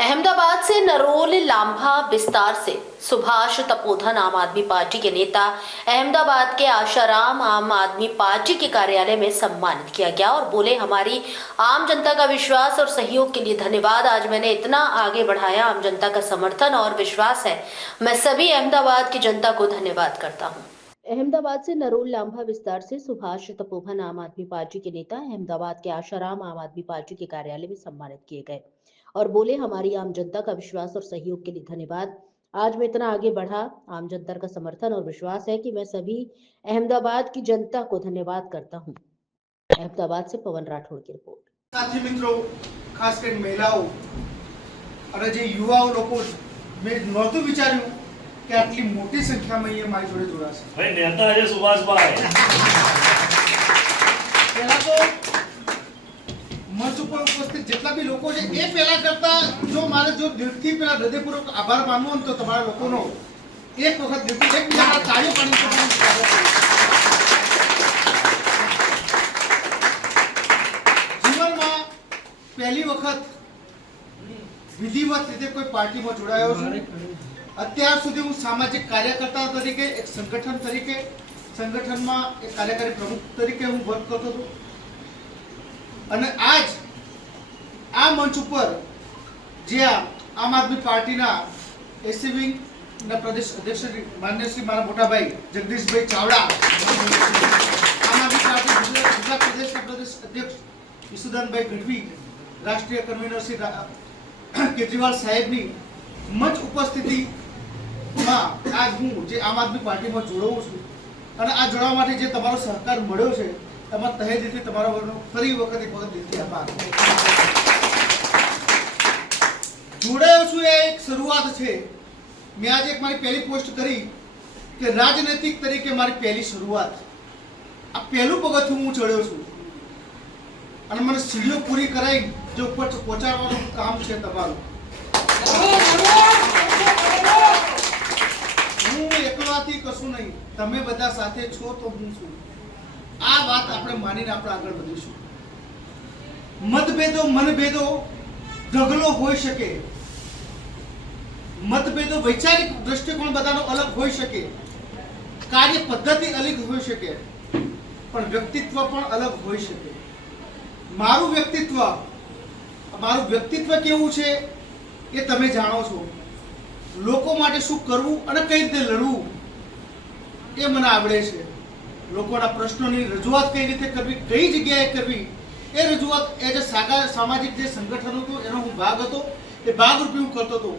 अहमदाबाद से नरोल लांभा विस्तार से सुभाष तपोधन आम आदमी पार्टी के नेता अहमदाबाद के आशाराम आम आदमी पार्टी के कार्यालय में सम्मानित किया गया और बोले, हमारी आम जनता का विश्वास और सहयोग के लिए धन्यवाद। आज मैंने इतना आगे बढ़ाया, आम जनता का समर्थन और विश्वास है। मैं सभी अहमदाबाद की जनता को धन्यवाद करता हूँ। अहमदाबाद से नरोल लांभा विस्तार से सुभाष तपोधन आम आदमी पार्टी के नेता अहमदाबाद के आशाराम आम आदमी पार्टी के कार्यालय में सम्मानित किए गए और बोले, हमारी आम जनता का विश्वास और सहयोग के लिए धन्यवाद। आज मैं इतना आगे बढ़ा, आम जनता का समर्थन और विश्वास है कि मैं सभी अहमदाबाद की जनता को धन्यवाद करता हूं। अहमदाबाद से पवन राठौड़ की रिपोर्ट। साथी मित्रों, खास कर महिलाओं और जे युवाओं लोग मैं नहोતું વિચાર્યું કે આટલી મોટી સંખ્યામાં અહીંયા મારી જોડે જોડાશે। ભાઈ નેતા છે સુભાષભાઈ। પહેલા તો મંચ ઉપર ઉપસ્થિત જેટલા બી લોકો છે એ પહેલા કરતા જો મારે જો દિલથી પહેલા હૃદયપૂર્વક આભાર માનવો ને તો તમારા લોકોનો એક વખત દિલથી એક તમારા તાળીઓ પાડી જીવનમાં પહેલી વખત વિધિવત રીતે કોઈ પાર્ટીમાં જોડાયો છું। અત્યાર સુધી હું સામાજિક કાર્યકર્તા તરીકે એક સંગઠન તરીકે સંગઠનમાં એક કાર્યકારી પ્રમુખ તરીકે હું વર્ક કરતો હતો અને આજ આ મંચ ઉપર જે આમ આદમી પાર્ટીના એસસી વિંગ ના પ્રદેશ અધ્યક્ષ માન્ય શ્રી મારા મોટા ભાઈ જગદીશભાઈ ચાવડા, આમ આદમી પાર્ટી ગુજરાત પ્રદેશના પ્રદેશ અધ્યક્ષ વિસુદાનભાઈ ગઢવી, રાષ્ટ્રીય કન્વીનર શ્રી કેજરીવાલ સાહેબની મંચ ઉપસ્થિતિમાં આજ હું જે આમ આદમી પાર્ટીમાં જોડાઉં છું અને આ જોડાવા માટે જે તમારો સહકાર મળ્યો છે તમારા તહે દિલથી તમારો ફરી વખત એક વખત દિલથી આભાર। જોડાયો છું એ એક શરૂઆત છે। મેં આજે એક મારી પહેલી પોસ્ટ કરી કે રાજનૈતિક તરીકે મારી પહેલી શરૂઆત, આ પહેલું પગથિયું હું ચડ્યો છું અને મને સીડીઓ પૂરી કરાઈ જે ઉપર પહોંચાડવાનું કામ છે તમારું। હું એકલાથી કશું નહીં, તમે બધા સાથે છો તો હું છું। આ વાત આપણે માનીને આપણે આગળ વધીશું। મતભેદો મનભેદો ઢગલો હોઈ શકે, મતભેદો વૈચારિક દ્રષ્ટિકોણ બધાનો અલગ હોઈ શકે, કાર્ય પદ્ધતિ અલગ હોઈ શકે, પણ વ્યક્તિત્વ પણ અલગ હોઈ શકે। મારું વ્યક્તિત્વ કેવું છે એ તમે જાણો છો। લોકો માટે શું કરવું અને કઈ રીતે લડવું એ મને આવડે છે। લોકોના પ્રશ્નોની રજૂઆત કઈ રીતે કરવી, કઈ જગ્યાએ કરવી એ રજૂઆત એજ સામાજિક જે સંગઠન હતું એનો હું ભાગ હતો, એ ભાગરૂપે હું કરતો હતો।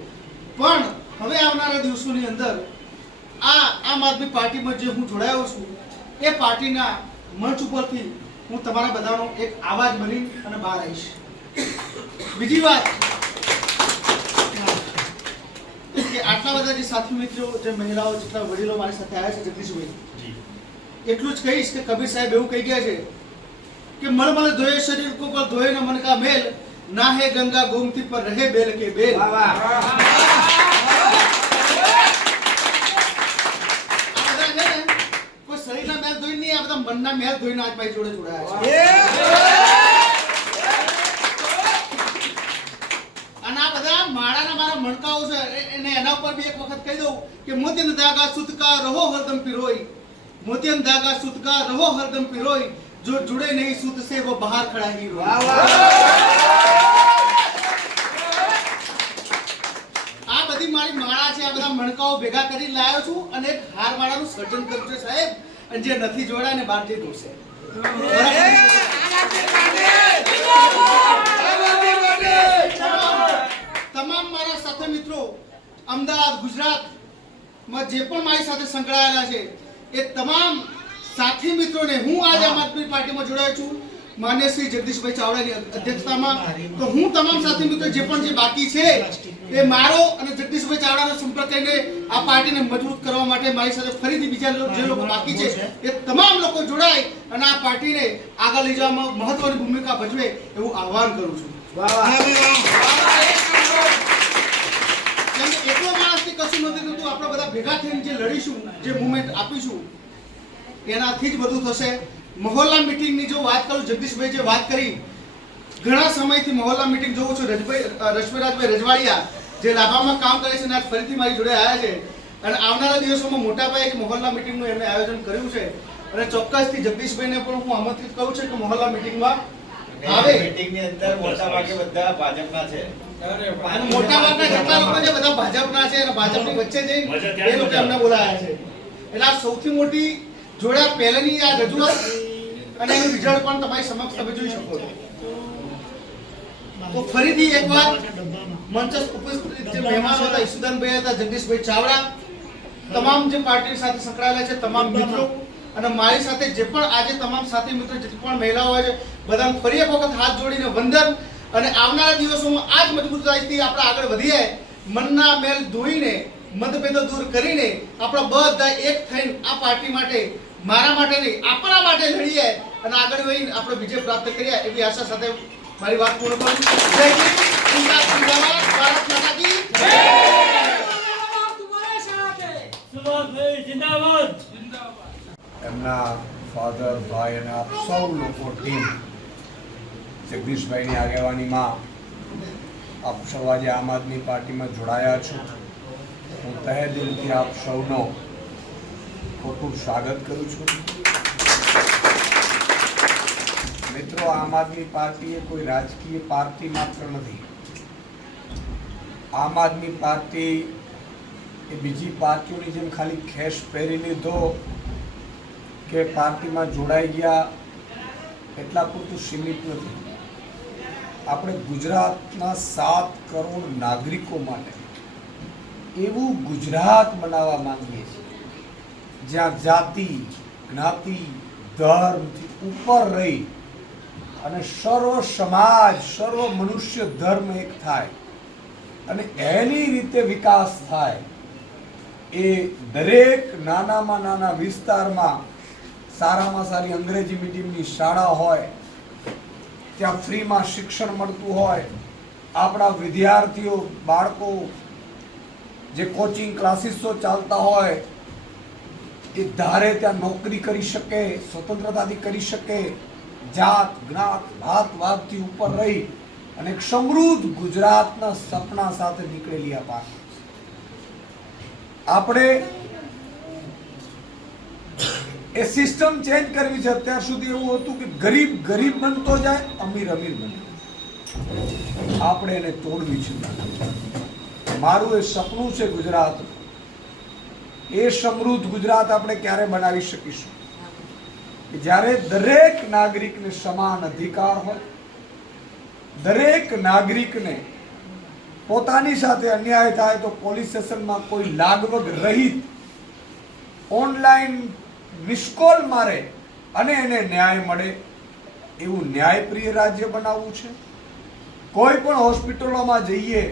પણ હવે આવનારા દિવસોની અંદર આ આમ આદમી પાર્ટીમાં જે હું જોડાયો છું એ પાર્ટીના મંચ ઉપરથી હું તમારા બધાનો એક આવાજ બની અને બહાર આવીશ। બીજી વાત કે આટલા બધા જે સાથી મિત્રો, જે મહિલાઓ, જેટલા વડીલો મારી સાથે આવ્યા છે, જગદીશભાઈ, એટલું જ કહીશ કે કબીર સાહેબ એવું કહી ગયા છે કે મલમલ ધોયે શરીર કો પર ધોયે ન મન કા મેલ, ના હે ગંગા ગોમતી પર રહે બેલ કે બેલ। કોઈ શરીરના મેલ ધોઈ નહીં, આ બધા મનના મેલ ધોઈને આજ ભાઈ જોડે જોડાયા છે। અને આ બધા માળાના મારા મણકાઓ છે એને એના ઉપર બી એક વખત કહી દઉં કે મોતીન ધાગા સુતકા રહો હરદમ પિરોઈ, मोतियन धागा सूत का रहो हरदम पिरोई, जो जुड़े नहीं सूत से वो बाहर खड़ा ही रोई। आ बधी मारी माळा छे, आ बधा मणकाओ भेगा करी लायो છું અને એક હાર માળાનું સર્જન કર્યું છે સાહેબ, અને જે નથી જોડાય ને બહાર જઈ દોશે। તમામ મારા સાથે મિત્રો અમદાવાદ ગુજરાતમાં જે પણ મારી સાથે સંકળાયેલા છે એ તમામ સાથી મિત્રોને હું આજે આમ આદમી પાર્ટીમાં જોડાયો છું માન્ય શ્રી જગદીશભાઈ ચાવડાની અધ્યક્ષતામાં। તો હું તમામ સાથી મિત્રો જે પણ જે બાકી છે એ મારો અને જગદીશભાઈ ચાવડાનો સંપર્ક કરીને આ પાર્ટીને મજબૂત કરવા માટે મારી સાથે ફરીથી બીજા જે લોકો બાકી છે એ તમામ લોકો જોડાય અને આ પાર્ટીને આગળ લઈ જવામાં મહત્વની ભૂમિકા ભજવે એવું આહવાન કરું છું। એકલો માણસથી કશું નથી થતું, આપણે બધા ભેગા થઈને જે લડીશું, જે મુવમેન્ટ આપીશું એનાથી જ બધું થશે। મહોલ્લા મીટિંગની જો વાત કરું, જગદીશભાઈ જે વાત કરી ઘણા સમયથી મહોલ્લા મીટિંગ જોઉં છું. રશ્મિરાજભાઈ રજવાડિયા જે લાભામાં કામ કરે છે અને આજ ફરીથી મારી જોડે આવ્યા છે અને આવનારા દિવસોમાં મોટા પાયે એક મહોલ્લા મીટિંગનું એમને આયોજન કર્યું છે અને ચોક્કસથી જગદીશભાઈને પણ હું આમંત્રિત કરું છું કે મહોલ્લા મીટિંગમાં આવે. મીટિંગની અંદર મોટા ભાગે બધા ભાજપના છે અને મોટા ભાગના જેટલા લોકો છે બધા ભાજપના છે અને ભાજપની વચ્ચે જઈ એ લોકો અમને બોલાયા છે. એટલે આ સૌથી મોટી જોડ્યા પહેલાની આ રજૂઆત અને એનું રિઝલ્ટ પણ તમારી સમક્ષ તમે જોઈ શકો છો. તો ફરીથી એકવાર મંચસ્થ ઉપસ્થિત જે મહેમાનો હતા, ઈસુદાનભાઈ હતા, જગદીશભાઈ ચાવડા, તમામ જે પાર્ટી સાથે સંકળાયેલા છે તમામ મિત્રો અને મારી સાથે જે પણ આજે તમામ સાથી મિત્રો જે પણ મહિલાઓ હોય છે બધાને ફરી એક વખત હાથ જોડીને વંદન અને આવનારા દિવસોમાં આ જ મજબૂતાઈથી આપણે આગળ વધીએ, મનના મેલ ધોઈને મતભેદો દૂર કરીને આપણે બધા એક થઈને આ પાર્ટી માટે, મારા માટે નહીં આપણા માટે લડીએ અને આગળ વધીને આપણે વિજય પ્રાપ્ત કરીએ એવી આશા સાથે મારી વાત પૂર્ણ કરું. જય હિન્દ, ઇન્કલાબ જિંદાબાદ, ભારત માતા કી જય. સુભાષભાઈ જિંદાબાદ. એમના ફાધર, ભાઈ અને આપ સૌ લોકો ટીમ જગદીશભાઈની આગેવાનીમાં આપ સૌ આજે આમ આદમી પાર્ટીમાં જોડાયા છો. હું તહે દિલથી આપ સૌનો ખૂબ ખૂબ સ્વાગત કરું છું. મિત્રો, આમ આદમી પાર્ટી એ કોઈ રાજકીય પાર્ટી માત્ર નથી. આમ આદમી પાર્ટી એ બીજી પાર્ટીઓની જેમ ખાલી ખેસ પહેરી લીધો કે પાર્ટીમાં જોડાઈ ગયા એટલા પૂરતું સીમિત નથી. આપણે ગુજરાતના 7 કરોડ નાગરિકો માટે એવું ગુજરાત બનાવવા માંગીએ છીએ જ્યાં જાતિ, જ્ઞાતિ, ધર્મથી ઉપર રહી અને સર્વ સમાજ, સર્વ મનુષ્ય ધર્મ એક થાય અને એની રીતે વિકાસ થાય. એ દરેક નાનામાં નાના વિસ્તારમાં સારામાં સારી અંગ્રેજી મીડિયમની શાળા હોય, ત્યાં ફ્રીમાં શિક્ષણ મળતું હોય, આપણા વિદ્યાર્થીઓ, બાળકો જે કોચિંગ ક્લાસીસો ચાલતા હોય એ ધારે ત્યાં નોકરી કરી શકે, સ્વતંત્રતાથી કરી શકે, જાત, જ્ઞાત, ભાતવાદથી ઉપર રહી અને એક સમૃદ્ધ ગુજરાતના સપના સાથે નીકળેલી આ પાર્ટી. આપણે એ સિસ્ટમ ચેન્જ કરવી છે. અત્યાર સુધી એવું હતું કે ગરીબ ગરીબ બનતો જાય, અમીર અમીર બનતો. આપણે એને તોડવી છે. મારું એ સપનું છે ગુજરાત. એ સમૃદ્ધ ગુજરાત આપણે ક્યારે બનાવી શકીશું કે જ્યારે દરેક નાગરિકને સમાન અધિકાર હોય, દરેક નાગરિકને પોતાની સાથે અન્યાય થાય તો પોલીસ સ્ટેશનમાં કોઈ લાગવગ રહિત ઓનલાઈન મિસકોલ મારે અને એને ન્યાય મળે એવું ન્યાયપ્રિય રાજ્ય બનાવવું છે. કોઈ પણ હોસ્પિટલોમાં જઈએ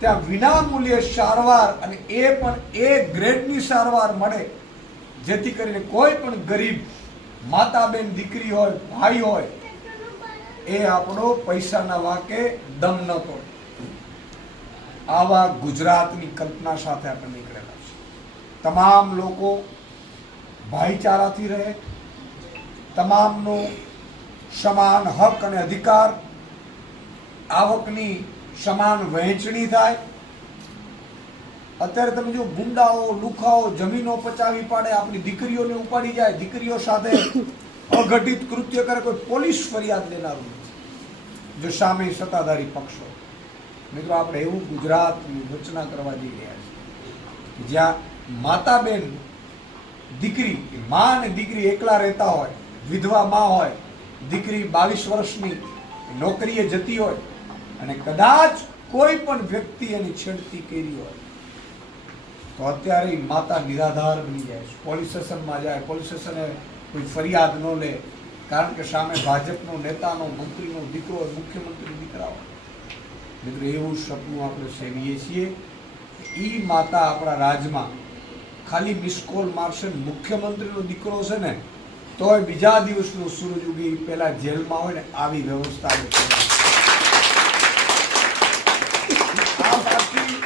ત્યાં વિનામૂલ્યે સારવાર અને એ પણ એ ગ્રેડની સારવાર મળે જેથી કરીને કોઈ પણ ગરીબ માતા બેન, દીકરી હોય, ભાઈ હોય એ આપણો પૈસાના વાકે દમ ન તોડે. આવા ગુજરાતની કલ્પના સાથે આપણે નીકળેલા છે. તમામ લોકો ભાઈચારાથી રહે, તમામનો સમાન હક અને અધિકાર, આવકની સમાન વહેંચણી થાય. અત્યારે તમે જો ગુંડાઓ, લુખાઓ જમીનો પચાવી પાડે, આપણી દીકરીઓને ઉપાડી જાય, દીકરીઓ સાથે અઘટિત કૃત્ય કરે, કોઈ પોલીસ ફરિયાદ લેનારું નથી જો સામે સત્તાધારી પક્ષો. મિત્રો, આપણે એવું ગુજરાતની રચના કરવા જઈ રહ્યા છીએ જ્યાં માતા બેન, દીકરી, મા અને દીકરી એકલા રહેતા હોય, વિધવા મા હોય, દીકરી 22 વર્ષની નોકરીએ જતી હોય અને કદાચ કોઈ પણ વ્યક્તિ એની છેડતી કરી હોય તો અત્યારે માતા નિરાધાર બની જાય છે. પોલીસ સ્ટેશનમાં જાય, પોલીસ સ્ટેશને કોઈ ફરિયાદ ન લે કારણ કે સામે ભાજપનો નેતાનો, મંત્રીનો દીકરો, મુખ્યમંત્રી દીકરા હોય. મિત્રો, એવું સપનું આપણે સેવીએ છીએ. એ માતા આપણા રાજ્યમાં ખાલી મિસકોલ મારશે, મુખ્યમંત્રીનો દીકરો છે ને તોય બીજા દિવસનો સૂરજ ઉગી પેલા જેલમાં હોય ને આવી વ્યવસ્થા. આ પાર્ટી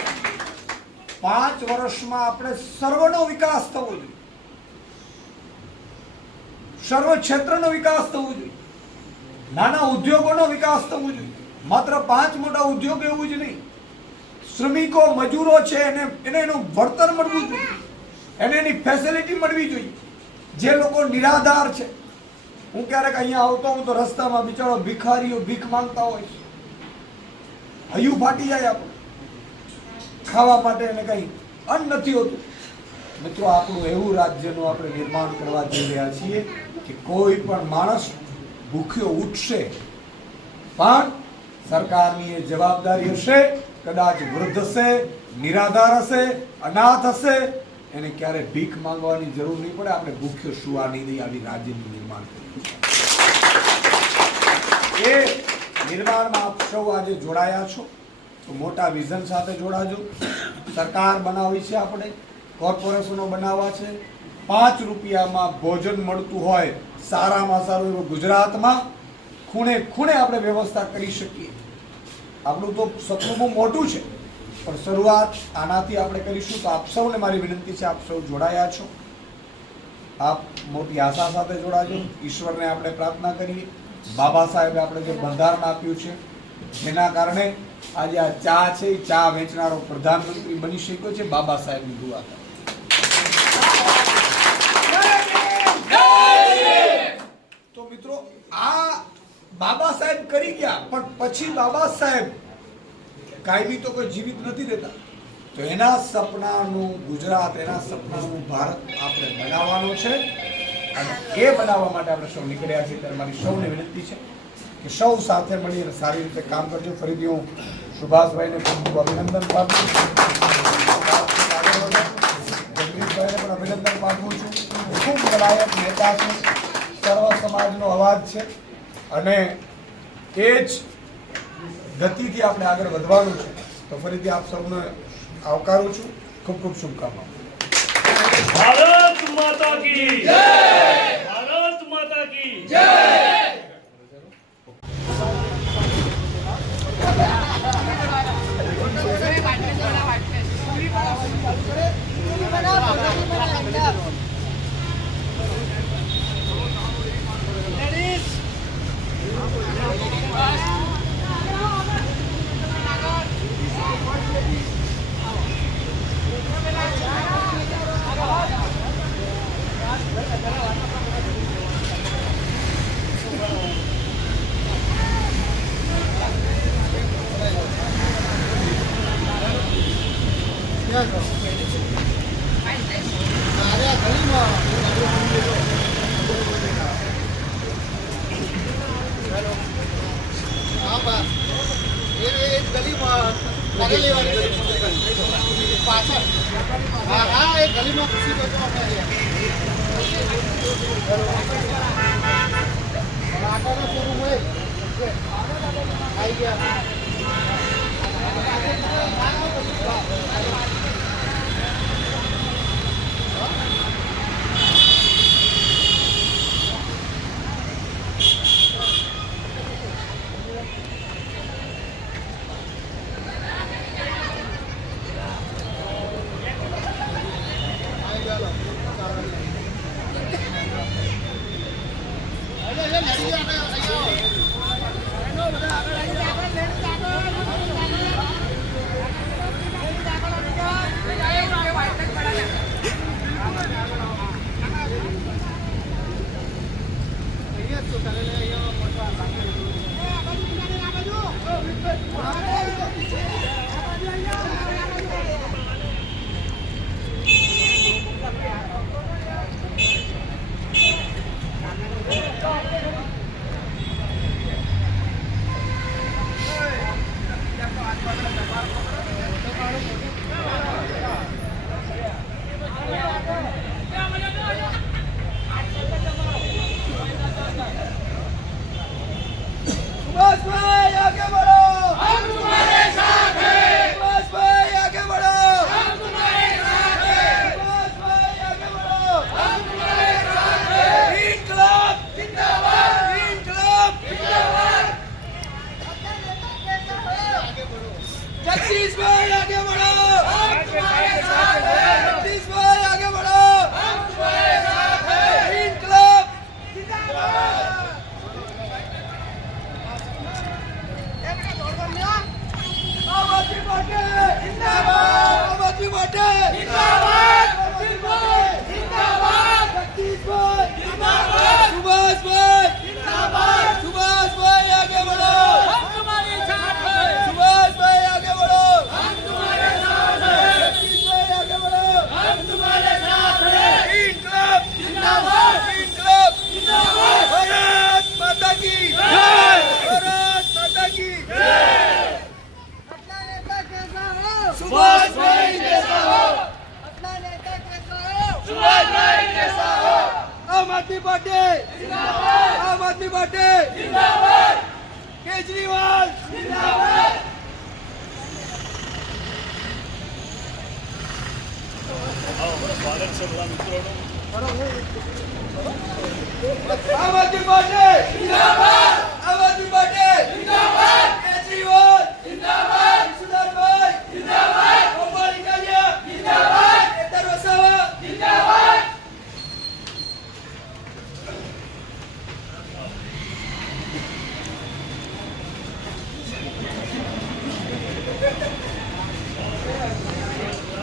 5 વર્ષમાં આપણે સર્વનો વિકાસ થવો જોઈએ, સર્વ ક્ષેત્રનો વિકાસ થવો જોઈએ. નાના ઉદ્યોગોનો વિકાસ થવો જોઈએ. માત્ર 5 મોટા ઉદ્યોગ એવું જ નહીં, શ્રમિકો મજૂરો છે એને એનું વળતર મળવું જોઈએ, એને એની ફેસિલિટી મળવી જોઈએ. જે લોકો નિરાધાર છે, હું ક્યારેક અહીંયા આવતો હું તો રસ્તામાં બિચારો ભિખારીઓ ભીખ માંગતા હોય છે, હૈયું ફાટી જાય આપણું, ખાવા માટે એને કઈ અન્ન નથી હોતું. મિત્રો, આપણું એવું રાજ્યનું આપણે નિર્માણ કરવા જઈ રહ્યા છીએ કે કોઈ પણ માણસ ભૂખ્યો ઉઠશે, પણ સરકારની એ જવાબદારી હશે, કદાચ વૃદ્ધ હશે, નિરાધાર હશે, અનાથ હશે, એને ક્યારે ભીખ માંગવાની જરૂર નહીં પડે. આપણે ભૂખ્યો સુવા નહીં દઈએ, આવી રાજ્યનું નિર્માણ કરીએ. એ નિર્માણમાં આપ સૌ આજે જોડાયા છો તો મોટા વિઝન સાથે જોડાજો. સરકાર બનાવી છે, આપણે કોર્પોરેશનો બનાવવા છે. 5 રૂપિયામાં ભોજન મળતું હોય, સારામાં સારું એવું ગુજરાતમાં ખૂણે ખૂણે આપણે વ્યવસ્થા કરી શકીએ. આપણું તો સપનું બહુ મોટું છે, પણ શરૂઆત આનાથી આપણે કરીશું. તો આપ સૌને મારી વિનંતી છે, આપ સૌ જોડાયા છો, આપ મોટી આશા સાથે જોડાજો. ઈશ્વરને આપણે પ્રાર્થના કરીએ, બાબા સાહેબે આપણે જે બંધારણ આપ્યું છે, જેના કારણે આજે આ ચા છે, એ ચા વેચનારો પ્રધાનમંત્રી બની શક્યો છે, બાબા સાહેબની દુઆ કરે. તો મિત્રો, આ બાબા સાહેબ કરી ગયા, પણ પછી બાબા સાહેબ કાયમી તો કોઈ જીવિત નથી રહેતા. તો એના સપનાનું ગુજરાત, એના સપનાનું ભારત આપણે બનાવવાનો છે, અને એ બનાવવા માટે આપણે સૌ નીકળ્યા છીએ. ત્યારે મારી સૌને વિનંતી છે કે સૌ સાથે મળી અને સારી રીતે કામ કરજો. ફરીથી હું સુભાષભાઈને ખૂબ અભિનંદન પાઠવું છું, જગદીશભાઈને પણ અભિનંદન પાઠવું છું. ખૂબ લડાયક નેતા છે, સર્વ સમાજનો અવાજ છે, અને એ જ ગતિથી આપણે આગળ વધવાનું છે. તો ફરીથી આપ સૌને આવકારું છું. ખૂબ ખૂબ શુભકામનાઓ. ભારત માતા કી જય, ભારત માતા કી જય. सुभाषभाई जैसा हो, अपना नेता कैसा हो, सुभाषभाई जैसा हो। आम आदमी पार्टी जिंदाबाद, आम आदमी पार्टी जिंदाबाद, केजरीवाल जिंदाबाद। स्वागत सगळ्या मित्रांनो आम आदमी पार्टी जिंदाबाद।